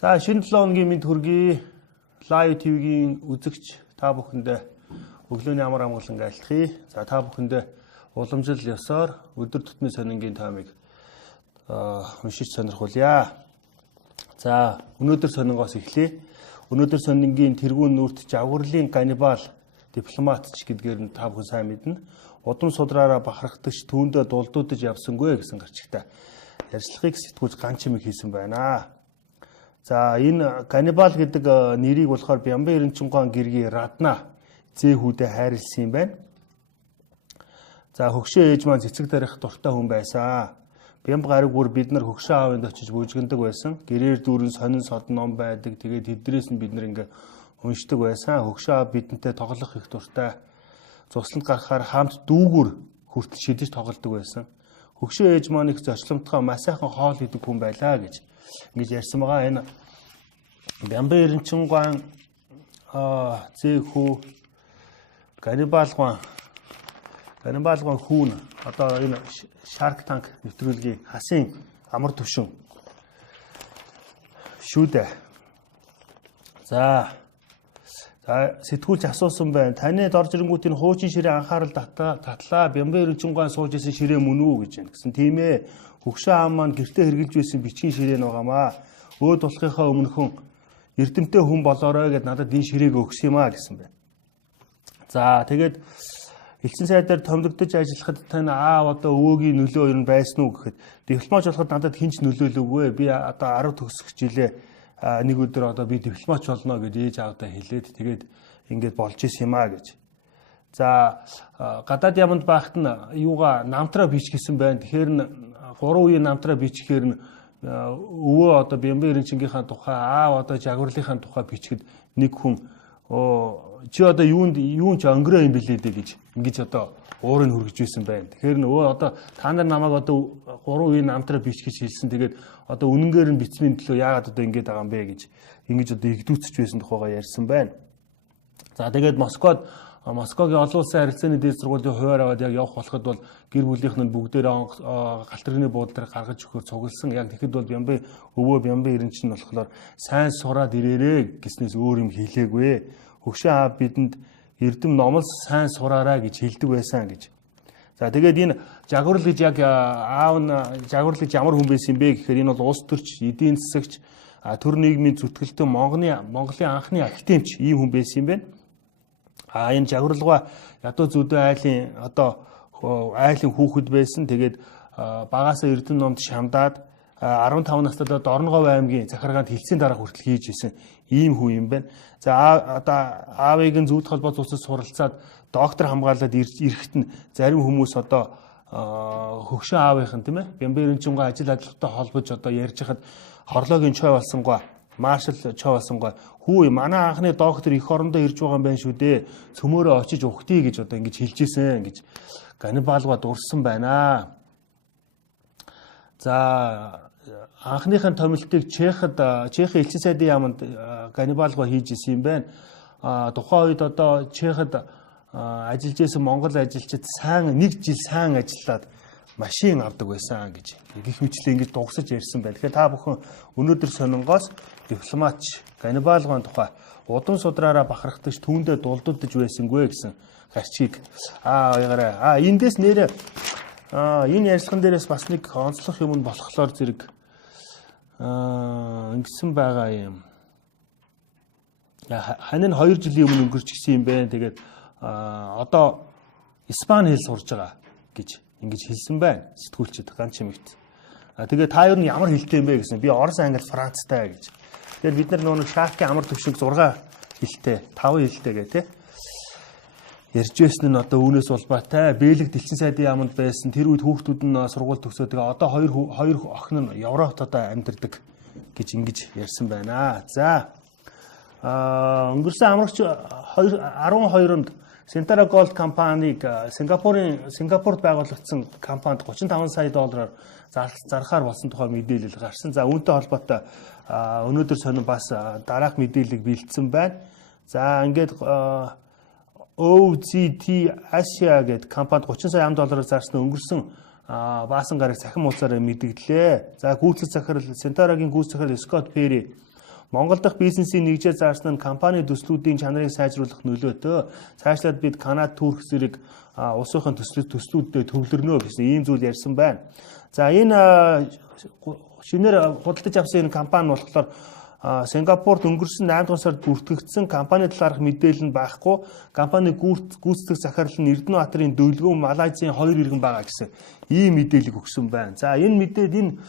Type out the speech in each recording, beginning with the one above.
За шинэ 7 хоногийн мэд хүргэе. Live TV-гийн үзэгч та бүхэндээ өглөөний амар амгалан айлтгая. За та бүхэндээ уламжлал ёсоор өдөр тутмын сонингийн тоймыг уншиж сонирхуулъя. За өнөөдөр сонингоос эхлэе. Өнөөдөр сонингийн тэргүүн нүрт жавгарлын ганнибал дипломатч гэдгээр нь та бүхэн сайн мэднэ. Удам судраараа бахархдагч түүндээ дулдуудаж явсангүй гэсэн гарчигтай ярьцлагыг сэтгүүлж ганц юм хийсэн байна. За энэ ганнибал гэдэг нэрийг болохоор Бямбан Эренчингуан гэргийн Радна зэхүүдэ хайрлсан юм байна. За хөгшөө ээж маань цэцэг тарих дуртай хүн байсан. Бямбан гариг бүр бид нар хөгшөө аавынд очиж бүжгэндэг байсан. Гэрээр дүүрэн сонин сод ном байдаг. Тэгээд тэднээс нь бид нар ингээ уншдаг байсан. Хөгшөө аав бидэнтэй тоглох их дуртай. Цусланд гарахаар хамт дүүгүр хүртэл шидэж тоглодог байсан. Хөгшөө ээж маань их зочломтгой маш сайхан хоол идэг хүн байлаа гэж ингэж ярьсан байгаа. Энэ Бямбан Эренчингуан зэхүү ганнибалгуан хүүн одоо энэ Shark Tank нэвтрүүлгийн хасын амар төвшин шүү дээ. За сэтгүүлч асуусан байна. Таны дорж ирэнгүүтийн хуучин ширээ анхаарал татлаа. Бямбан Эренчингуан сууж исэн ширээ мөн үү гэж байна. Гэсэн тийм ээ. Хөгшөө аав маань гэртээ хэрглэж байсан бичгийн ширээ нугамаа. Өөд болохынхаа өмнөхөн эрдэмтэй хүн болоорой гэд надад энэ ширээг өгсөн юм а гэсэн байна. За тэгээд элчин сайдаар томдогдож ажиллахад тань аав одоо өвөөгийн нөлөө ер нь байсан уу гэхэд дипломач болоход надад хинч нөлөөлөггүй. Би одоо 10 төгсөх жилээ нэг өдөр одоо би дипломач болно гэж ээж аавдаа хэлээд тэгээд ингээд болж исэн юм а гэж. За гадаад яманд байхад нь юугаа намтраа бичгэсэн байна. Тэгэхээр нь 3 үеийн намтраа бичихээр нь өвөө одоо Бямбан Эренчингийнхаа тухай аав одоо жагварлынхаа тухай бичгэд нэг хүн чи одоо юунд ч өнгөрөө юм билээ дээ гэж ингэж одоо уурыг хүргэж байсан байна. Тэгэхээр нөгөө одоо та нар намайг одоо 3 үеийн намтраа бичгэж хэлсэн. Тэгээд одоо үнэнгээр нь бичмийн төлөө яагаад одоо ингэж байгаа юм бэ гэж ингэж одоо игдүүцэж байсан тухайгаа ярьсан байна. За тэгээд Москвагийн олон улсын харилцааны дээд сургуулийн хуваар аваад яг явах болоход бол гэр бүлийнх нь бүгдээрээ галтэргний буудлаар гаргаж өгөхөөр цугласан. Яг тэгэхэд бол Бямбан Эренчин нь болохоор сайн сураад ирээрээ гэснээс өөр юм хэлээгүй. Хөгшөө аав бидэнд эрдэм номлос сайн сураарай гэж хэлдэг байсан гэж. За тэгээд энэ жагварл гэж яг аав нь жагварл гэж ямар хүн байсан бэ гэхээр энэ бол улс төрч, эдийн засагч, төр нийгмийн зүтгэлтэн Монголын анхны академич ийм хүн байсан юм байна. Энэ жагварлгаа ядуу зүдөө айлын хүүхэд байсан. Тэгээд багаасаа эрдэм номд шамдаад 15 настайдаа Дорноговь аймгийн захиргаанд хилцээний дарга хүртэл хийж исэн ийм хүн юм байна. За одоо аавыг нь зүйд холбоо цуцад суралцаад доктор хамгаалаад ирэхэд нь зарим хүмүүс одоо хөгшөө аавынхан тийм ээ Бямбан Эренчингуан ажил ажиллагаатай холбож одоо ярьж хахад хорлоогийн чой болсонгоо маршал чой болсонгоо хүү манай анхны доктор их орондоо ирж байгаа юм байна шүү дээ. Цөмөөрөө очиж ухтъя гэж одоо ингэж хэлжсэн гэж ганнибалгаа дурсан байна. За анхныхын томилтыг Чехийн элчин сайдын яамд ганнибалгаа хийж исэн юм байна. Тухайн үед одоо Чехэд ажиллаж исэн Монгол ажилчид нэг жил сайн ажиллаад машин авдаг байсан гэж гих мэтлээ ингэж дугсаж ярьсан байна. Тэгэхээр та бүхэн өнөөдөр сонингоос дипломатч ганнибалгын тухай удам судраараа бахархдагч түүндээ дулдуулж байсангүй гэсэн гарчгийг ууяраа. Эндээс нэрээ энэ ярилцлаган дээрээс бас нэг онцлог юм нь болохоор зэрэг ингэсэн байгаа юм. Хань нь 2 жилийн өмнө өнгөрч гисэн юм байна. Тэгээд одоо Испани хэл сурж байгаа гэж ингэж хэлсэн байна. Сэтгүүлчид ганц юм ит. Тэгээд та юу нь ямар хэлтэй юм бэ гэсэн. Би Орос, Англи, Францтай гэж. Тэгээд бид нар нөгөө Шаркийн амар төвшинг 6 хэлтэй, 5 хэлтэй гэх тээ. Ярьж байсан нь одоо үүнээс улбаатай. Бэлэг дэлчин сайдын яамд байсан. Тэр үед хүүхдүүд нь сургууль төгсөөд тэгээ одоо хоёр охин нь Европт одоо амьдардаг гэж ингэж ярьсан байна. За өнгөрсөн амрагч 12-нд Centara Gold компанийг Сингапурт байгуулагдсан компанид $35 сая зархаар болсон тухай мэдээлэл гарсан. За үүнтэй холбоотой өнөөдөр сонин бас дараах мэдээллийг бэлдсэн байна. За ингээд OZT Asia гэдэг компанид $30 сая зарсан өнгөрсөн баасан гараг цахим уулзаараа мэдгдлээ. За гүйцэтгэх захирал Centara-гийн гүйцэтгэх захирал Scott Perry Монгол дахь бизнесийн нэгжээ заасан нь компани төслүүдийн чанарыг сайжруулах нөлөөтэй. Цаашлаад бид Канада, Турк зэрэг улсынхаа төслүүдэд төвлөрнө гэсэн ийм зүйл ярьсан байна. За энэ шинээр худалдаж авсан энэ компани болохоор Сингапурт өнгөрсөн 8 дугаар сард бүртгэгдсэн компани талаарх мэдээлэл нь байхгүй. Компани гүйцэтгэх захирал нь Эрдэнэбаатарын Дөлгөөн Малайзийн 2 иргэн байгаа гэсэн ийм мэдээлэл өгсөн байна. За энэ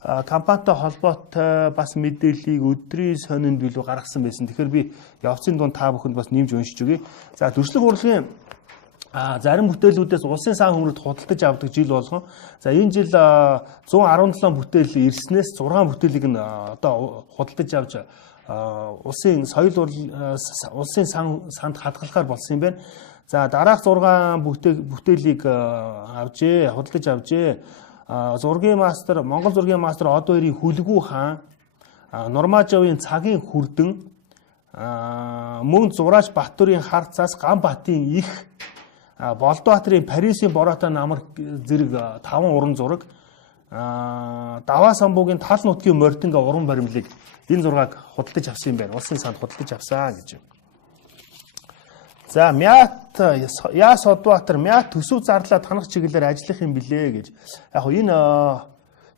компанитай холбоотой бас мэдээллийг өдрийн сонинд билүү гаргасан байсан. Тэгэхээр би явцын дунд та бүхэнд бас нэмж уншиж өгье. За төршлөг урлагийн зарим бүтээлүүдээс улсын сан хөмрөд худалдаж авдаг жил болгон. За энэ жил 117 бүтээл ирснээс 6 бүтээлийг нь одоо худалдаж авч улсын улсын санд хадгалахаар болсон юм байна. За дараах 6 бүтээлийг худалдаж авжээ. Зургийн мастер, Монгол зургийн мастер од хоёрын хүлгүү хаан, Нурмажавын цагийн хүрдэн, мөн зураач Баттүрийн хар цас, Ганбатын их, Болдбаатарын Парисын бороотой намар зэрэг 5 уран зураг, Даваа самбуугийн тал нутгийн мординга уран баримлыг энэ зургааг худалдаж авсан юм байна. Улсын санд худалдаж авсан гэж. За Яс Одбаатар Мят төсөв зарлаа танах чиглэлээр ажиллах юм билээ гэж. Яг хөө энэ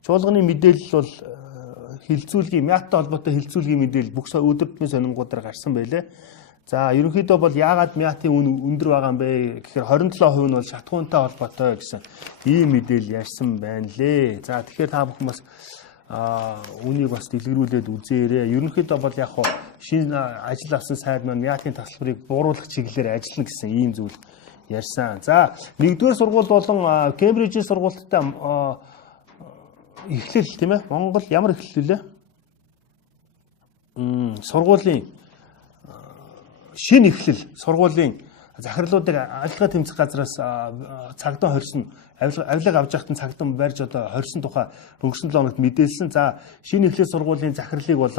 чуулганы мэдээлэл бол хилцүүлгийн Мяттай холбоотой хилцүүлгийн мэдээлэл бүх өдөр тутмын сонингуудаар гарсан байлээ. За ерөнхийдөө бол яагаад Мятын үн өндөр байгаа юм бэ гэхээр 27% нь бол шатхуунтай холбоотой гэсэн ийм мэдээлэл ярьсан байна лээ. За тэгэхээр та бүхэн бас үнийг бас дэлгэрүүлээд үзээрэй. Ерөнхийдөө бол яг хоо шинэ ажил авсан сайд маань Мятын тасалбарыг бууруулах чиглэлээр ажиллана гэсэн ийм зүйл ярьсан. За нэгдүгээр сургууль болон Кембрижийн сургуульттай эхлэл тийм ээ. Монгол ямар эхлэл вэ? Сургуулийн шинэ эхлэл сургуулийн захирлуудыг ажиллагаа тэмцэх газраас цагдаа хорьсон авилга авч явахдаа цагдаа барьж одоо хорьсон тухай өнгөрсөн 7 хоногт мэдээлсэн. За шинэ эхлэл сургуулийн захирлыг бол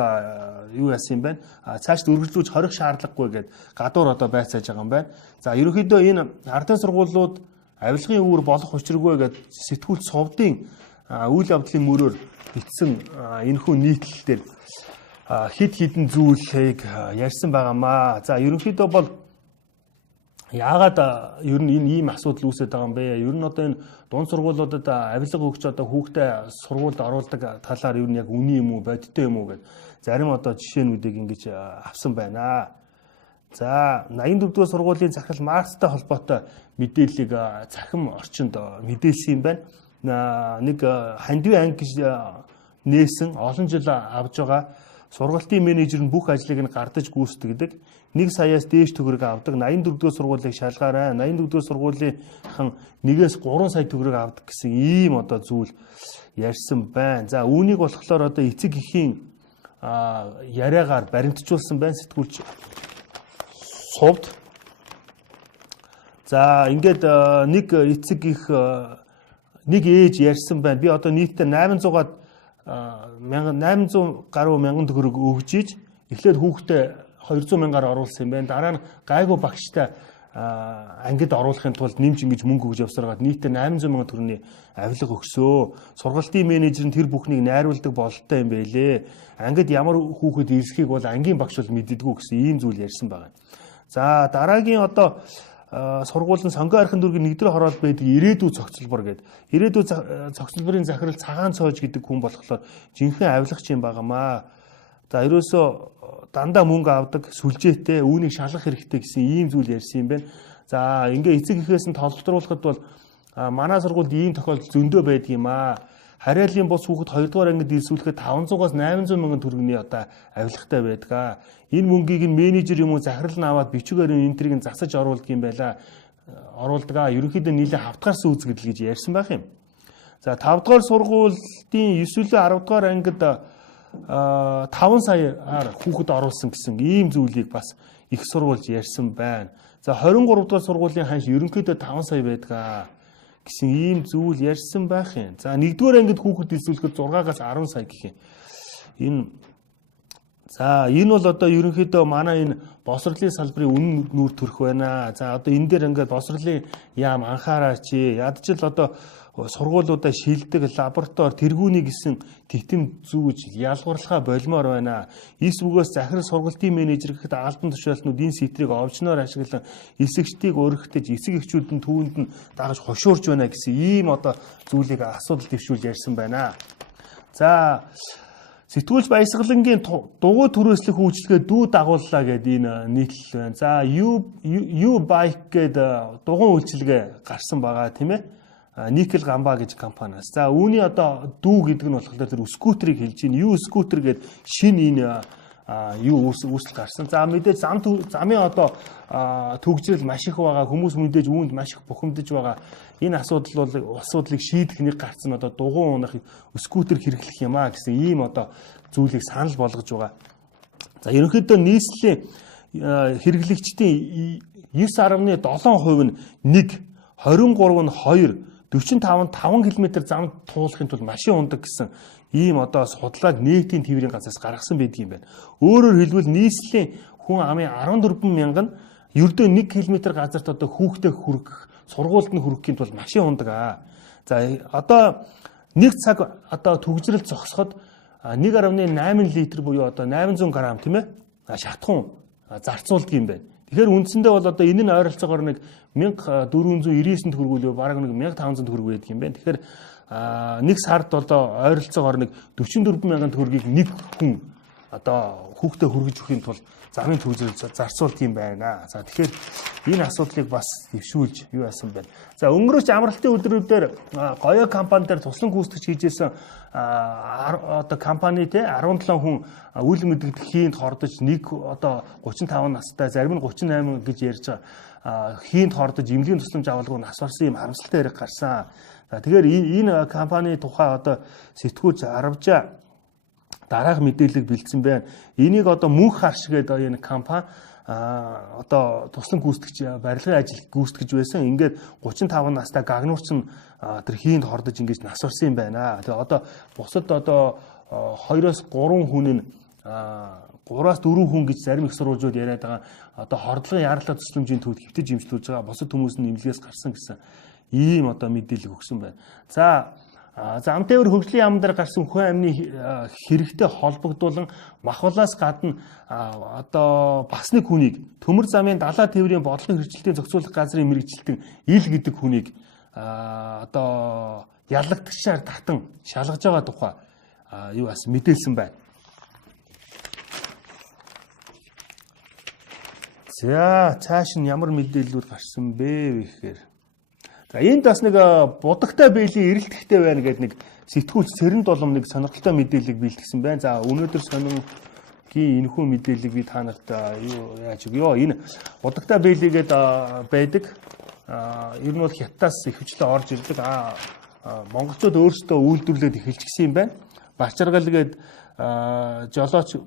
юу яасан юм бэ? Цаашд үргэлжлүүлж хорих шаардлагагүй гэд гадуур одоо байцааж байгаа юм байна. За ерөнхийдөө энэ ардын сургуулиуд авилгын үүр болох учиргүй гэд сэтгүүл сувдын үйл явдлын мөрөөр бичсэн энэхүү нийтлэлээр хид хідэн зүйлийг ярьсан байгаамаа. За ерөнхийдөө бол яагаад ер нь энэ ийм асуудал үүсэж байгаа юм бэ? Ер нь одоо энэ дунд сургуулиудад авилга өгч одоо хүүхдээ сургуульд оруулдаг талаар ер нь яг үний юм уу, бодиттой юм уу гэд зарим одоо жишээнүүдийг ингэж авсан байна. За 84-р сургуулийн захирал Маркстай холбоотой мэдээллийг цахим орчинд мэдээлсэн юм байна. Нэг хандив анги гэж нээсэн олон жил авж байгаа сургалтын менежер нь бүх ажлыг нь гардаж гүйцэтгэдэг. 1 саяас дээш төгрөг авдаг. 84-р сургуулийг шалгаарай. 84-р сургуулийнхан 1-ээс 3 сая төгрөг авдаг гэсэн ийм одоо зүйл ярьсан байна. За үүнийг болохоор одоо эцэг эхийн яриагаар баримтжуулсан байна сэтгүүлч сувд. За ингээд нэг эцэг их нэг ээж ярьсан байна. Би одоо нийтдээ 800 гаруй мянган төгрөг өгж иж эхлээд хүүхдээ 200 мянгаар оруулсан юм байна. Дараа нь гайгүй багштай ангид оруулахын тулд нэмж ингэж мөнгө өгж явсараад нийтдээ 800 мянган төгрөгийн авилга өгсөө. Сургалтын менежер нь тэр бүхнийг найруулдаг бололтой юм байлээ. Ангид ямар хүүхэд ирсхийг бол ангийн багш бол мэддэггүй гэсэн ийм зүйл ярьсан байна. За дараагийн одоо сургуулийн сонгоо архин дүүргийн нэгдүгээр хороол байдаг ирээдүй цогцлбор гэдэг. Ирээдүй цогцлборын захирал цагаан цоож гэдэг хүн болохоор жинхэнэ авилгач юм байгаамаа. За ерөөсөө дандаа мөнгө авдаг, сүлжээтэй, үүнийг шалгах хэрэгтэй гэсэн ийм зүйл ярьсан юм байна. За ингээ эцэг эхээс нь толтруулахад бол манай сургуульд ийм тохиолдол зөндөө байдаг юм аа. Харьяалын бус хүүхэд 2 дугаар ангид ирсүүлэхэд 500-аас 800 мянган төгрөгийн одоо авилгатай байдаг. Энэ мөнгийг нь менежер юм уу захирал нь аваад бичгээр энэ тэрийг нь засаж оруулдаг юм байла. Оруулдаг. Ерөнхийдөө нийлээ хавтгаарсан үзэгдэл гэж ярьсан байх юм. За 5 дугаар сургуулийн 9-10 дугаар ангид 5 саяар хүүхэд оруулсан гэсэн ийм зүйлийг бас их сурвалж ярьсан байна. За 23 дугаар сургуулийн ханш ерөнхийдөө 5 сая байдаг гэсэн ийм зүйл ярьсан байх юм. За 1-р ангид хүүхэд илсүүлэхэд 6-аас 10 сая гэх юм. Энэ бол одоо ерөнхийдөө манай энэ босрлын салбарын үнэн нүүр төрөх байна. За одоо энэ дээр ингээд босрлын яам анхаараач. Ядчил одоо сургуулиудаа шилдэг лаборатори тэргүүний гэсэн титэм зүүж ялгуурлахаа болмоор байна. Эсвүгээс захирал сургалтын менежер гэхэд албан тушаалтнууд энэ сэтрийг овчноор ашиглан эсэгчдийг өргөтөж эсэг эхчүүд нь түүнд нь дагаж хошуурч байна гэсэн ийм одоо зүйлийг асуудал дэвшүүл ярьсан байна. За сэтгүүлч Баясгалангийн дугуй түрээслэх үйлчлэгээ дүү дагууллаа гэдэг энэ нийтлэл байна. За U bike гэдэг дугуй үйлчлэгээ гарсан байгаа тийм ээ. Никkel гамба гэж компаниас. За үүний одоо дүү гэдэг нь болохоор тэр скутерийг хэлж байна. U скутер гэдэг шинэ энэ үүсэл гарсан. За мэдээж замын одоо төгжрөл маш их байгаа. Хүмүүс мэдээж үүнд маш их бухимдаж байгаа. Энэ асуудлыг шийдэх нэг гарцсан одоо дугуй унах скутер хэрэглэх юм а гэсэн ийм одоо зүйлийг санал болгож байгаа. За ерөнхийдөө нийслэлийн хэрэглэгчдийн 9.7% нь 1, 23 нь 2 45 км зам туулахын тулд машин ундаг гэсэн ийм одоо судлааг нийтийн тээврийн газраас гаргасан байдаг юм байна. Өөрөөр хэлбэл нийслэлийн хүн амын 14 мянган ердөө 1 км газарт одоо хүүхдээ хүргэх, сургуульд нь хүрэхийн тулд машин ундаг. За одоо 1 цаг одоо төгжрөл зогсоход 1.8 литр буюу одоо 800 г тийм ээ шатхуун зарцуулдаг юм байна. Тэгэхээр үндсэндээ бол одоо энэ нь ойролцоогоор нэг 1499 төгрөг бараг нэг 1500 төгрөг байдаг юм байна. Тэгэхээр нэг сард одоо ойролцоогоор нэг 44 мянган төгрөгийг нэг хүн одоо хүүхдээ хүргэж өхийн тулд замын төгжрөл зарцуулт юм байна. За тэгэхээр энэ асуудлыг бас дэвшүүлж юу яасан бэ? За өнгөрөөч амралтын өдрүүдээр гоёо компанидэр туслан гүйцэтгэж хийжсэн одоо компани те 17 хүн үл мэдэгдэх хийнд хордож нэг одоо 35 настай зарим нь 38 гэж ярьж байгаа хийнд хордож эмнэлгийн тусламж авалгүй нас барсан юм харамсалтай яриг гарсан. За тэгэхээр энэ компани тухай одоо сэтгүүлч Аравжаа дараах мэдээлэл бэлдсэн байна. Энийг одоо мөнх харш гэдэг энэ компани одоо туслан гүйцэтгэж барилгын ажил гүйцэтгэж байсан. Ингээд 35 настай гагнуурчин тэр хийнд хордож ингэж нас барсан юм байна. Тэгээ одоо бусад одоо 2-3 хүн нь 3-4 хүн гэж зарим их сурвалжууд яриад байгаа. Одоо хордлогын яаралтай тусламжийн төвд хэвтэж имжлүүлж байгаа. Бусад хүмүүс нь эмнэлгээс гарсан гэсэн ийм одоо мэдээлэл өгсөн байна. За амтээвэр хөгжлийн яам дээр гарсан хүн амны хэрэгтэй холбогдуулан махуулаас гадна одоо бас нэг хүнийг төмөр замын далаа тээврийн бодлого хэрэгжилтийн зохицуулах газрын мэрэгжилтэн ил гэдэг хүнийг одоо ялагдагчаар татан шалгаж байгаа тухай юу бас мэдээлсэн байна. За цааш нь ямар мэдээллүүд гарсан бэ гэхээр за энд бас нэг будагтай бэйлийн эрэлтхтэй байна гэдэг нэг сэтгүүлч Цэрэн Долом нэг сонирхолтой мэдээллийг бэлтгэсэн байна. За өнөөдөр сонингийн энэхүү мэдээллийг би та нарт юу яаж өгөө. Энэ будагтай бэйлигээд байдаг. Ер нь бол хятадаас ихэвчлэн орж ирдэг. Монголчууд өөрсдөө үйлдвэрлээд эхэлж гисэн юм байна. Бачаргал гээд жолооч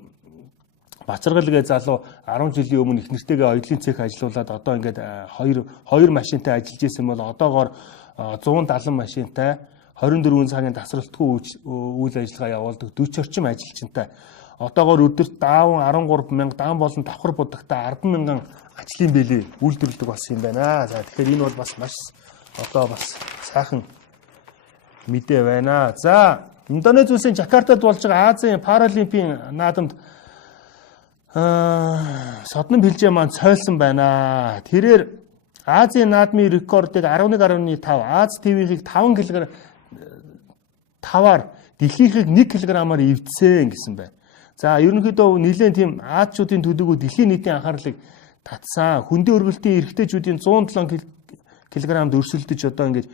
Бачаргал гэ залуу 10 жилийн өмнө их нэртэйгээ оёдлын цех ажиллаулаад одоо ингээд хоёр машинтай ажиллаж исэн бол одоогоор 170 машинтай 24 цагийн тасралтгүй үйл ажиллагаа явуулдаг 40 орчим ажилчинтай одоогоор өдөрт даавн 13 мянга даан болон давхар будагтай 10 мянган ажлын бэлээ үйлдвэрлэдэг болсон юм байна. За тэгэхээр энэ бол бас маш одоо бас сайхан мэдээ байна. За Индонез улсын Жакартад болж байгаа Азийн паралимпийн наадамд содном бэлжээ маань цойлсон байна. Тэрээр Азийн наадмын рекордыг 11.5, Аз ТV-ийг 5 кг 5-аар дэлхийхийг 1 кг-аар эвдсэн гэсэн байна. За ерөнхийдөө нэлээд тийм Азчуудын төдийгүй дэлхийн нийтийн анхаарлыг татсан. Хөндийн өргөлтийн эрэгтэйчүүдийн 107 кг-д өрсөлдөж одоо ингэж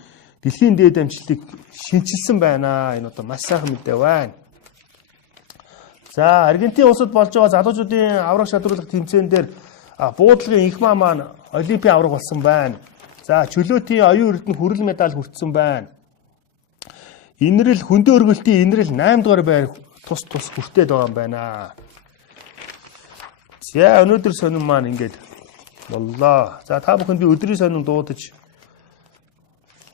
дэлхийн дээд амжилтыг шинчилсэн байна. Энэ одоо маш сайхан мэдээ байна. За Аргентин улсад болж байгаа залуучуудын авраг шалруулах тэмцээн дээр буудлагын инхмаа маань олимпийн авраг болсон байна. За чөлөөтийн оюун эрдэнэ хүрэл медаль хүртсэн байна. Инрэл хөндөө өргөлтийн инрэл 8 дугаар байр тус хүртээд байгаа юм байна. За өнөөдөр сонин маань ингээд боллоо. За та бүхэнд би өдрийн сонин дуудаж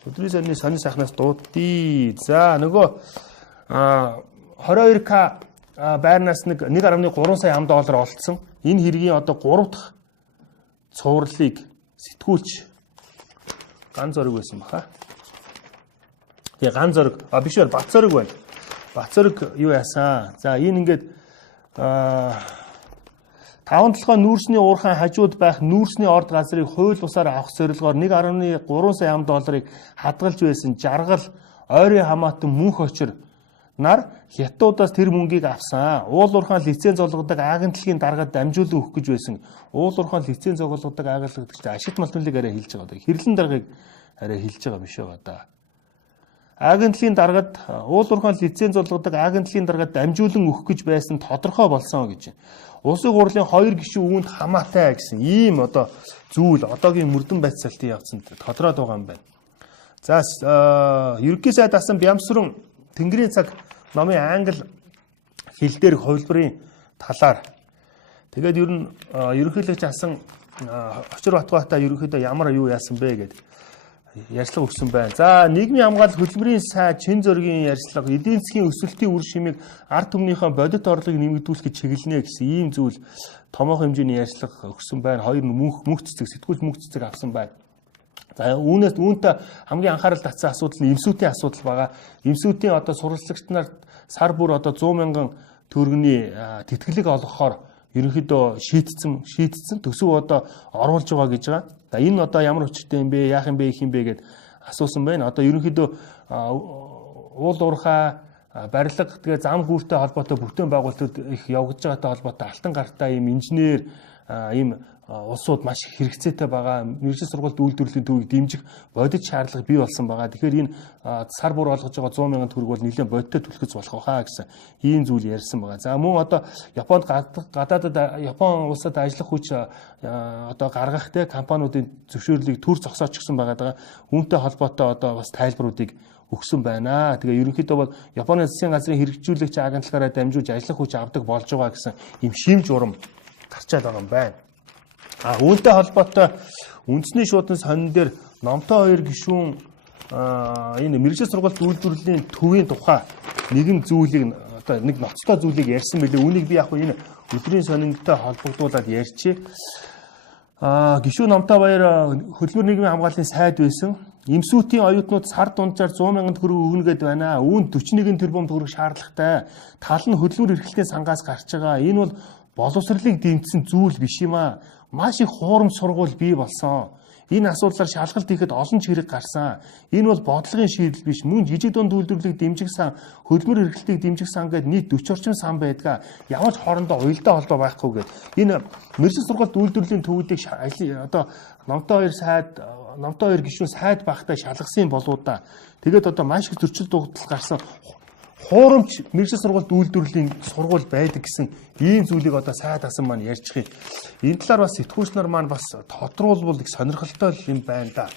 өдрийн сонины сайхнаас дуудъя. За нөгөө 22К байрнаас нэг 1.3 сая ам доллар олцсон. Энэ хэргийн одоо 3 дахь цувралыг сэтгүүлч ганц зориг байсан баха. Тэгээ ган зориг биш бай бат зориг байна. Бат зориг юу яасан? За энэ ингээд 5-7 нүүрсний уурхайн хажууд байх нүүрсний орд газрыг хууль бусаар авах зорилгоор 1.3 сая $. Хадгалж байсан жаргал ойрын хамаатан мөнх очир нар хятадуудаас тэр мөнгийг авсан. Уул уурхайн лиценз олгодог агентлагийн даргаад дамжуулан өгөх гэж байсан. Уул уурхайн лиценз олгодог агентлаг гэж ашигт малтныг арай хэлж байгаа. Хэрлэн даргаыг арай хэлж байгаа биш байгаа да. Агентлагийн даргаад уул уурхайн лиценз олгодог агентлагийн даргаад дамжуулан өгөх гэж байсан тодорхой болсон гэж. Улсын хурлын 2 гишүүн үүнд хамаатай гэсэн ийм одоо зүйл одоогийн мөрдөн байцаалтын явцанд тодроод байгаа юм байна. За ерөнхий сайд асан Бямсрын Тэнгэрийн цаг номын англи хэл дээрх хувилбарын талаар тэгээд ер нь ерөнхийлөгч асан Очир Батбаатаа ерөнхийдөө ямар юу яасан бэ гэдэг ярьцлага өгсөн байна. За нийгмийн хамгаалал хөтөлбөрийн сайд чин зөргийн ярьцлага эдийн засгийн өсөлтийн үр шимийг ард түмнийхээ бодит орлогыг нэмэгдүүлэхэд чиглэнэ гэсэн ийм зүйл томоохон хэмжээний ярьцлага өгсөн байна. Хоёр мөнх цэцэг сэтгүүл мөнх цэцэг авсан байна. За үүнтэй хамгийн анхаарал татсан асуудал нь эмсүүтийн асуудал байгаа. Эмсүүтийн одоо сурвалжлагч нар сар бүр одоо 100,000 төгрөгийн тэтгэлэг олгохоор ерөнхийдөө шийдсэн төсөв одоо оруулж байгаа гэж байгаа. За энэ одоо ямар учиртай юм бэ? Яах юм бэ? Их юм бэ гэд асуусан байна. Одоо ерөнхийдөө уул уурхай барилга тэгээ зам гүүртэй холбоотой бүтээн байгуулалтууд их явагдаж байгаатай холбоотой алтан гартай ийм инженер ийм улсууд маш их хэрэгцээтэй байгаа. Мэргэжил сургуульд үйлдвэрлэлийн төвийг дэмжих бодит шаардлага бий болсон байгаа. Тэгэхээр энэ сар бүр олгож байгаа 100,000 төгрөг бол нэлээд бодиттой түлхэж болох байхаа гэсэн ийм зүйл ярьсан байгаа. За мөн одоо Японд гадаадад Япон улсад ажиллах хүч одоо гаргах те компаниудын зөвшөөрлийг төр зогсоочихсон байгаа. Үүнтэй холбоотой одоо бас тайлбаруудыг өгсөн байна. Тэгээ ерөнхийдөө бол Японы засгийн газрын хэрэгжүүлэгч агентлагаараа дамжуулж ажиллах хүч авдаг болж байгаа гэсэн ийм шимж урам гарчаад байгаа юм байна. Үүнтэй холбоотой үндэсний шуудан сонин дээр номтой 2 гишүүн энэ мэргэжил сургуульд үйлдвэрлэлийн төвийн тухай нэгэн зүйлийг одоо нэг ноцтой зүйлийг ярьсан мөлий. Үүнийг би яг энэ өдрийн сонинтой холбогдуулаад ярьчих. Гишүүн номтой баяр хөдөлмөр нийгмийн хамгааллын сайд байсан. Эмсүүтийн оюутнууд сар дунджаар 100,000 төгрөг өгнө гэд байна. Үүнд 41 тэрбум төгрөг шаардлагатай. Тал нь хөдөлмөр эрхлэлтийн сангаас гарч байгаа. Энэ бол боловсролыг дэмжсэн зүйл биш юм аа. Маш их хуурамч сургууль бий болсон. Энэ асуудлаар шалгалт хийхэд олон ч хэрэг гарсан. Энэ бол бодлогын шийдэл биш. Мөн жижиг дунд үйлдвэрлэлийг дэмжих сан, хөдөлмөр эрхлэлтийг дэмжих сан гэдэг нийт 40 орчим сан байдгаа. Ямар ч хоорондоо уялдаа холбоо байхгүй гэдэг. Энэ мэргэжил сургуульд үйлдвэрлэлийн төвүүдийг одоо номтой 2 гишүүн сайд багтай шалгасан болоо да. Тэгээд одоо маш их зөрчил дуугдал гарсан. Хуурамч мэргэжил сургуульд үйлдвэрлэлийн сургууль байдаг гэсэн ийм зүйлийг одоо сайд асан маань ярьчих юм. Энэ талаар бас сэтгүүлч нар маань бас тодруулбал их сонирхолтой юм байна да.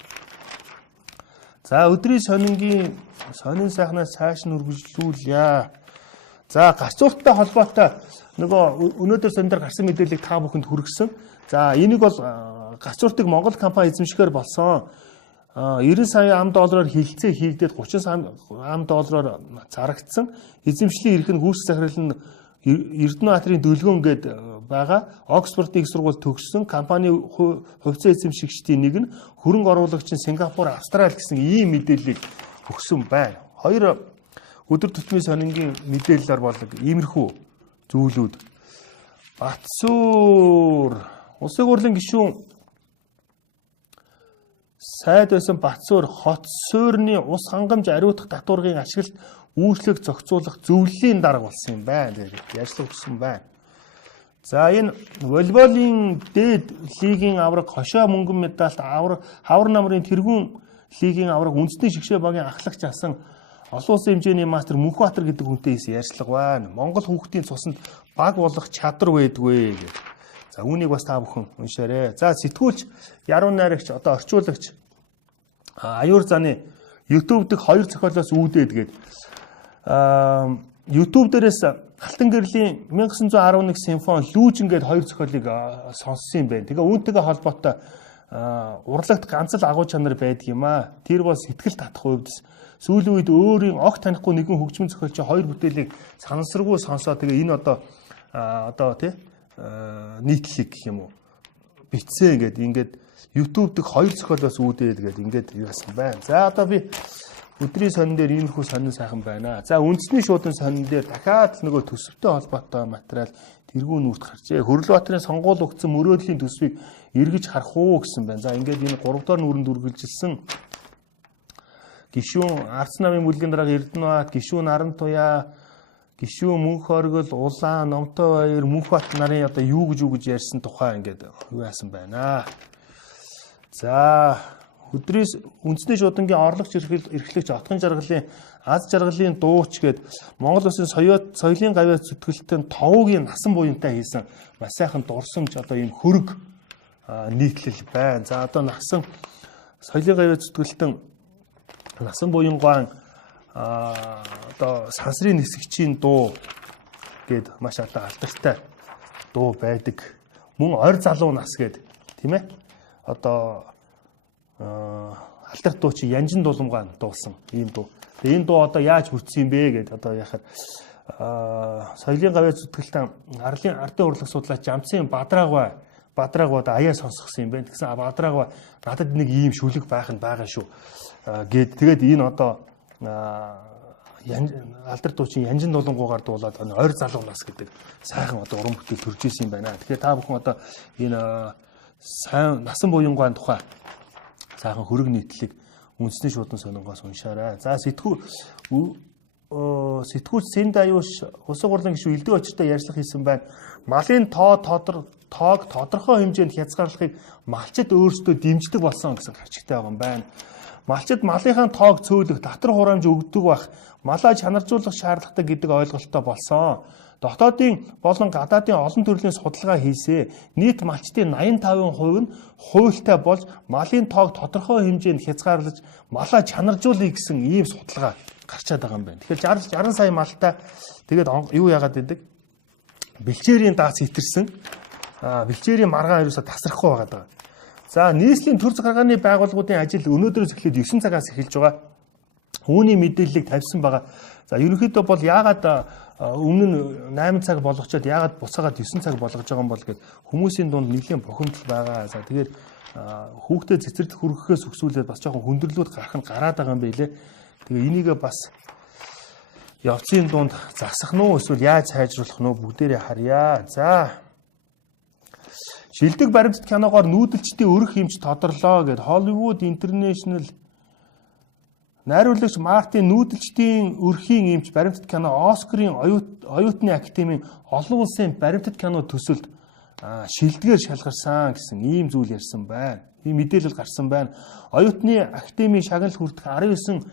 За өдрийн сонин сайхнаас цааш нь үргэлжлүүлье. За гацуурттай холбоотой нөгөө өнөөдөр сонин дээр гарсан мэдээллийг та бүхэнд хүргэсэн. За энийг бол гацууртыг Монгол компани эзэмшихээр болсон. 90 сая $аар хилцээ хийгдээд 30 сая $аар зарагдсан. Эзэмшлийн эрх нь гүйцэтгэх захирал нь Эрдэнэбаатарын Дөлгөөн гээд байгаа. Оксфордын их сургууль төгссөн. Компани хувьцаа эзэмшигчдийн нэг нь хөрөнгө оруулагч нь Сингапур, Австрали гэсэн ийм мэдээллийг өгсөн байна. Хоёр өдөр тутмын сонингийн мэдээллээр бол иймэрхүү зүйлүүд. Батсуур улсын хурлын гишүүн сайд байсан Батсуур хот суурны ус хангамж ариутгах татваргын ашиглалт үйлчлэг зохицуулах зөвлөлийн дарга болсон юм байна. Ярьцлага өгсөн байна. За энэ волейболын дээд лигийн авраг хошоо мөнгөн медальт хавар намрын тэргүүн лигийн авраг үндэсний шигшээ багийн ахлагч асан олон улсын хэмжээний мастер Мөнхбаатар гэдэг хүнтэй хийсэн ярьцлага байна. Монгол хүүхдийн цуснд баг болох чадвар байдгүй гэх. За үүнийг бас та бүхэн уншаарай. За сэтгүүлч, яруу найрагч, одоо орчуулагч Аюур заны YouTube дэх 2 зохиолоос үүдээд гээд YouTube дээрээс Алтан гэрлийн 1911 симфон лүүжин гээд 2 зохиолыг сонссон юм байна. Тэгээ үүнтэйгээ холбоотой урлагт ганц л агуу чанар байдаг юм аа. Тэр бол сэтгэл татах хувьд сүүлийн үед өөрийн огт танихгүй нэгэн хөгжмөн зохиолч 2 бүтээлийг сансаргүй сонсоо. Тэгээ энэ одоо тий нийтлэг гэх юм уу битсэн ингээд YouTube дэх 2 зохиолоос үүдээд гээд ингээд яасан байна. За одоо би өдрийн сонин дээр иймэрхүү сонин сайхан байна. За үндэсний шуудын сонин дээр дахиад нөгөө төсөвтэй холбоотой материал тэргүүн нүрт гарчээ. Хөрлөбаатарын сонгуул өгсөн мөрөөдлийн төсвийг эргэж харах уу гэсэн байна. За ингээд энэ 3 дахь нүрэнд үргэлжилсэн гишүүн Арц намын бүлгийн дарга Эрдэнэбаат, гишүүн Нарантуяа, гишүүн Мөнх оргил, Улаан, Номтой баяр, Мөнхбат нарын одоо юу гэж ярьсан тухай ингээд юу яасан байна. За өдрөөс үндэсний шуудангийн орлогч эрхлэгч отгон жаргалын аз жаргалын дууч гээд Монгол Улсын соёлын гавьяа зүтгэлтэн товгийн насан буянтай хийсэн маш сайхан дурсамж одоо ийм хөрөг нийтлэл байна. За одоо насан соёлын гавьяа зүтгэлтэн насан буянгуан одоо сансрын нисгчийн дуу гээд маш одоо алдартай дуу байдаг. Мөн ойр залуу нас гээд тийм ээ одоо алдарт дуучин Янжин дулумгаан дуулсан ийм дуу. Тэгээ энэ дуу одоо яаж хүрсэн юм бэ гэдэг одоо яхаар соёлын гавьяа зүтгэлтэн ардын урлаг судлаач Жамцын Бадраагва одоо аяа сонсгосон юм байна. Тэгсэн Бадраагва надад нэг ийм шүлэг байгаа шүү гээд тэгээд энэ одоо алдарт дуучин Янжин дулумгуугаар дуулаад ойр залуу нас гэдэг сайхан одоо уран бүтээл төрж исэн юм байна. Тэгэхээр та бүхэн одоо энэ сайн насан буянгуайн тухай сайхан хөрөг нийтлэлийг үндэсний шуудан сонингоос уншаарай. За сэтгүүлч Сэнд аюуш улсын хурлын гишүүн элдв очиртой ярьцлага хийсэн байна. Малын тоог тодорхой хэмжээнд хязгаарлахыг малчид өөрсдөө дэмждэг болсон гэсэн гарчигтай байгаа юм байна. Малчид малынхаа тоог цөөлөх, татвар хураамж өгдөг бах, малаа чанаржуулах шаардлагатай гэдэг ойлголттой болсон. Дотоодын болон гадаадын олон төрлийн судалгаа хийсэ. Нийт малчдын 85% нь хуультай болж малын тоог тодорхой хэмжээнд хязгаарлаж малаа чанаржуулъя гэсэн ийм судалгаа гарчаад байгаа юм байна. Тэгэхээр 60 сая малтай тэгээд юу яагаад гэдэг? Бэлчээрийн даац хитэрсэн. Бэлчээрийн маргаан ерөөсө тасрахгүй байгаад байгаа. За нийслэлийн төр захиргааны байгууллагуудын ажил өнөөдрөөс эхлээд 9 цагаас эхэлж байгаа. Үүний мэдээллийг тавьсан байгаа. За ерөнхийдөө бол яагаад өмнө нь 8 цаг болгочоод яагаад буцаагаад 9 цаг болгож байгаа юм бол гэд хүмүүсийн дунд нэлийн бухимдал байгаа. За тэгэхээр хүүхдэд цэцэрлэг хүргэхээс өксүүлээд бас жоохон хүндрэлүүд гарах нь гараад байгаа юм байлээ. Тэгээ энийгээ бас явцын дунд засах нь уу эсвэл яаж сайжруулах нь уу бүгдээрээ харъя. За шилдэг баримтат киногоор нүүдэлчдийн өрх хэмж тодорлоо гэд Hollywood International найруулагч Мартин нүүдэлчдийн өрхийн эмч баримтат кино Оскарын оюутны академийн олон улсын баримтат кино төсөлд шилдгээр шалгарсан гэсэн ийм зүйл ярьсан байна. Ийм мэдээлэл гарсан байна. Оюутны академийн шагнал хүртэх 19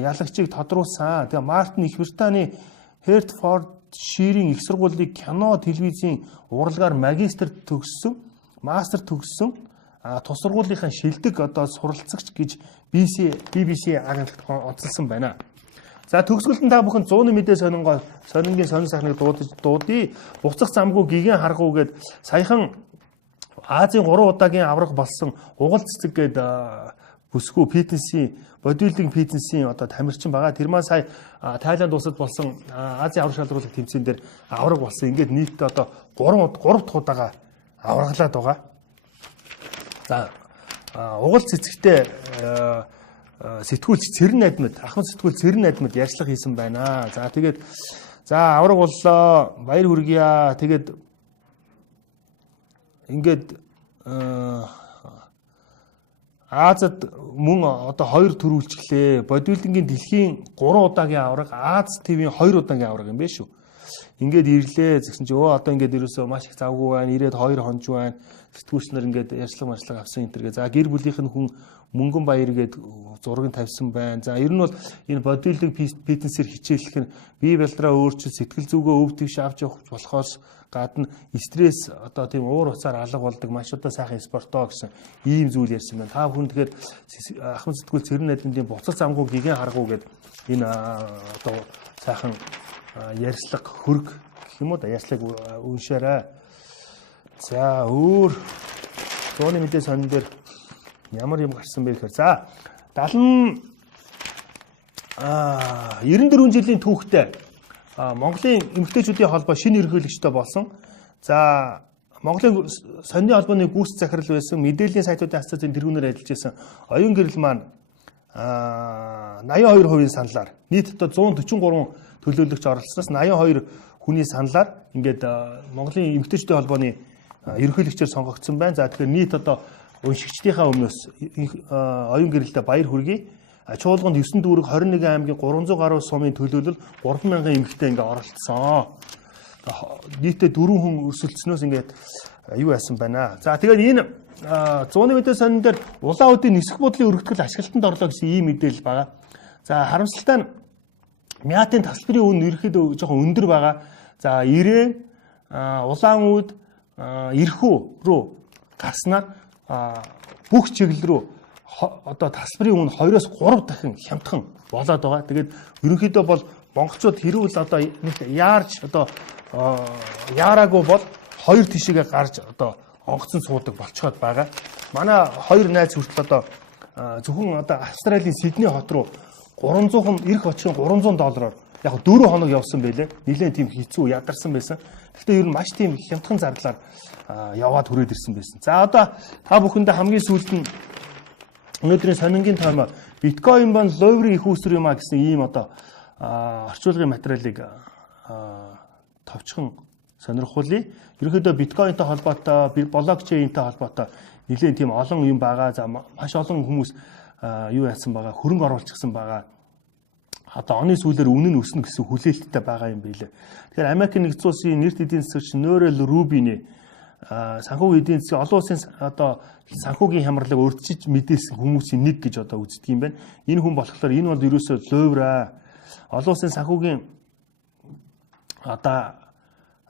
ялагчийг тодруулсан. Тэгээ Мартин Их Британий Хертфордширийн их сургуулийн кино телевизийн урлагаар мастер төгссөн. Тус сургуулийнхаа шилдэг одоо суралцагч гэж BBC агентлагт онцлсан байна. За төгсгөлд та бүхэн 100-ны мэдээ сонингийн сонин сайхныг дуудъя. Буцах замгүй гигэн харгуугээд саяхан Азийн 3 удаагийн авраг болсон угал цэцэг гээд бүсгүй фитнесийн бодибилдинг фитнесийн одоо тамирчин байгаа. Тэр маань сая Тайланд улсад болсон Азийн авраг шалруулах тэмцээн дээр авраг болсон. Ингээд нийтдээ одоо 3 дахь удаага авраглаад байгаа. За угал цэцэгтэй сэтгүүлч Цэрэн Адмид, ахмад сэтгүүл Цэрэн Адмид ярьцлага хийсэн байна. За тэгээд авраг боллоо. Баяр хүргье. Тэгээд ингээд Азад мөн одоо 2 төр үйлчлээ. Бодибилдингийн дэлхийн 3 удаагийн авраг, Аз ТV-ийн 2 удаагийн авраг юм байна шүү. Ингээд ирлээ. Згсэн чи одоо ингээд ерөөсөө маш их завгүй байна. Ирээд 2 хонж байна. Сэтгүүлч нар ингээд ярьцлага авсан энэ төргээ. За гэр бүлийнх нь хүн мөнгөн баяр гээд зургийг тавьсан байна. За ер нь бол энэ бодибилдинг фитнесээр хичээллэх нь бие бэлтраа өөрчил сэтгэл зүгөө өв твш авч явах болохоос гадна стресс одоо тийм уур уцаар алга болдог маш одоо сайхан спортоо гэсэн ийм зүйл ярьсан байна. Та бүхэн тэгэхээр ахмад сэтгүүл Цэрэн Адмидийн буцах замгүй гигэн харгуу гээд энэ одоо сайхан ярьцлага хөрг гэх юм уу да ярьцлага уншаарай. За өөр 100-ны мэдээ сонин дээр ямар юм гарсан бэ гэхээр за 94 жилийн түүхтэй Монголын эмэгтэйчүүдийн холбоо шинэ ерөнхийлөгчтэй болсон. За Монголын сонины холбооны гүйцэтгэх захирал байсан мэдээллийн сайтуудын асоциацийн тэргүүнээр ажиллаж байсан оюун гэрэл маань 82% саналаар нийт одоо 143 төлөөлөгч оролцсноос 82 хүний саналаар ингээд Монголын эмэгтэйчдийн холбооны ерөнхийлөгчөөр сонгогдсон байна. За тэгэхээр нийт одоо уншигчдийнхаа өмнөөс оюун гэрэлтэй баяр хүргэе. Чуулганд 9 дүүрэг 21 аймгийн 300 гаруй сумын төлөөлөл 3000 эмэгтэй ингээд оролцсон. Нийтдээ 4 хүн өрсөлдснөөс ингээд юу яасан байна. За тэгээд энэ 100-ны мэдээ сонин дээр улаан үдийн нисэх бодлын өргөтгөл ашиглалтанд орлоо гэсэн ийм мэдээлэл байгаа. За харамсалтай нь мятын тасалбарын үн ерөөхдөө жоохон өндөр байгаа. За ирээн улаан үд эрхүү рүү гарснаар бүх чиглэл рүү одоо тасалбарын үн 2-оос 3 дахин хямдхан болоод байгаа. Тэгээд ерөнхийдөө бол монголчууд хэрүүл одоо нэг яарч одоо яараагүй бол 2 тишээгээ гарч одоо онгоцон суудаг болцоход байгаа. Манай 2 найз хүртэл одоо зөвхөн одоо Австралийн Сидней хот руу 300 хүн ирэх очихын $300 яг 4 хоног явсан байлээ. Нилээн тийм хэцүү ядарсан байсан. Гэхдээ ер нь маш тийм хямдхан зардлаар яваад хүрээд ирсэн байсан. За одоо та бүхэндээ хамгийн сүүлд нь өнөөдрийн сонингийн тойм биткойн ба ловрын их үүсвэр юм а гэсэн ийм одоо орчуулгын материалыг товчхон сонирхуулъя. Ерөнхийдөө биткойнтой холбоотой, блокчейнтэй холбоотой нэлээд тийм олон юм байгаа. За маш олон хүмүүс юу яасан байгаа, хөрөнгө оруулчихсан байгаа. Одоо оны сүүлээр үнэн нь өснө гэсэн хүлээлттэй байгаа юм билээ. Тэгэхээр Америк нэгдсэн улсын нэрт эдийн засагч Норел Рубины санхүүгийн эдийн засгийн олон улсын одоо санхүүгийн хямралыг урьдчилж мэдээлсэн хүмүүсийн нэг гэж одоо үздэг юм байна. Энэ хүн болохоор энэ бол ерөөсөө ловра олон улсын санхүүгийн одоо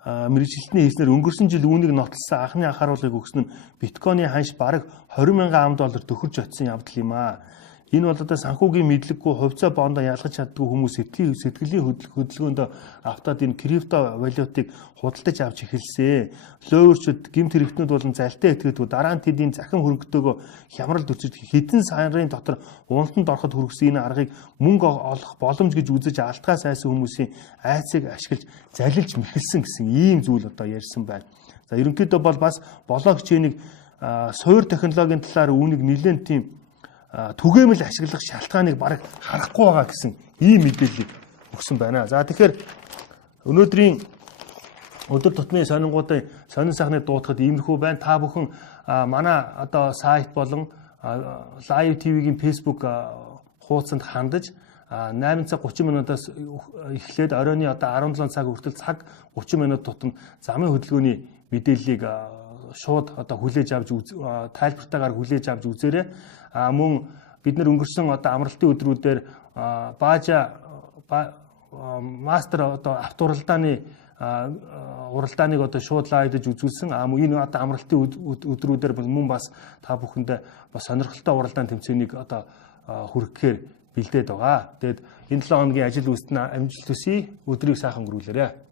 мэргэжилтний хийснээр өнгөрсөн жил үүнийг нотолсон анхны анхааруулгыг өгсөн нь биткойны ханш бараг $20,000 төхөрж очсон явдал юм аа. Энэ бол одоо санхүүгийн мэдлэггүй хувьцаа бондоо ялгаж чаддгүй хүмүүс сэтгэлийн хөдөлгөөнд автаад энэ крипто валютыг худалдаж авч эхэлсэн. Ловерчуд гэмт хэрэгтнүүд болон залтай этгээдгүүд дараа нь тэдний захин хөрөнгөтэйгөө хямралд өчөж хэдэн сарын дотор уналтанд ороход хүргэсэн энэ аргыг мөнгө олох боломж гэж үзэж алтгай сайсан хүмүүсийн айцыг ашиглаж залилж мэхэлсэн гэсэн ийм зүйл одоо ярьсан байна. За ерөнхийдөө бол бас блокчейнийг суур технологийн талаар үүнийг нэлээд тийм түгээмэл ашиглах шалтгааныг бараг харахгүй байгаа гэсэн ийм мэдээллийг өгсөн байна. За тэгэхээр өнөөдрийн өдөр тутмын сонингуудын сонин сайхныг дуутахад иймэрхүү байна. Та бүхэн манай одоо сайт болон лайв ТV-гийн Facebook хуудсанд хандаж 8 цаг 30 минутаас эхлээд оройн одоо 17 цаг хүртэл цаг 30 минут тутам замын хөдөлгөөний мэдээллийг шууд одоо хүлээж авч тайлбартаагаар хүлээж авч үзээрэй. Мөн бид нар өнгөрсөн одоо амралтын өдрүүдээр баажа мастер одоо автоуралдааны уралдааныг одоо шууд лайвдж үзүүлсэн. Мөн энэ одоо амралтын өдрүүдээр мөн бас та бүхэндээ бас сонирхолтой уралдаан тэмцээнийг одоо хүргэхээр бэлдээд байгаа. Тэгэд энэ 7 хоногийн ажил үйлсэнд амжилт хүсье. Өдрийг сайхан өнгөрүүлээрэй.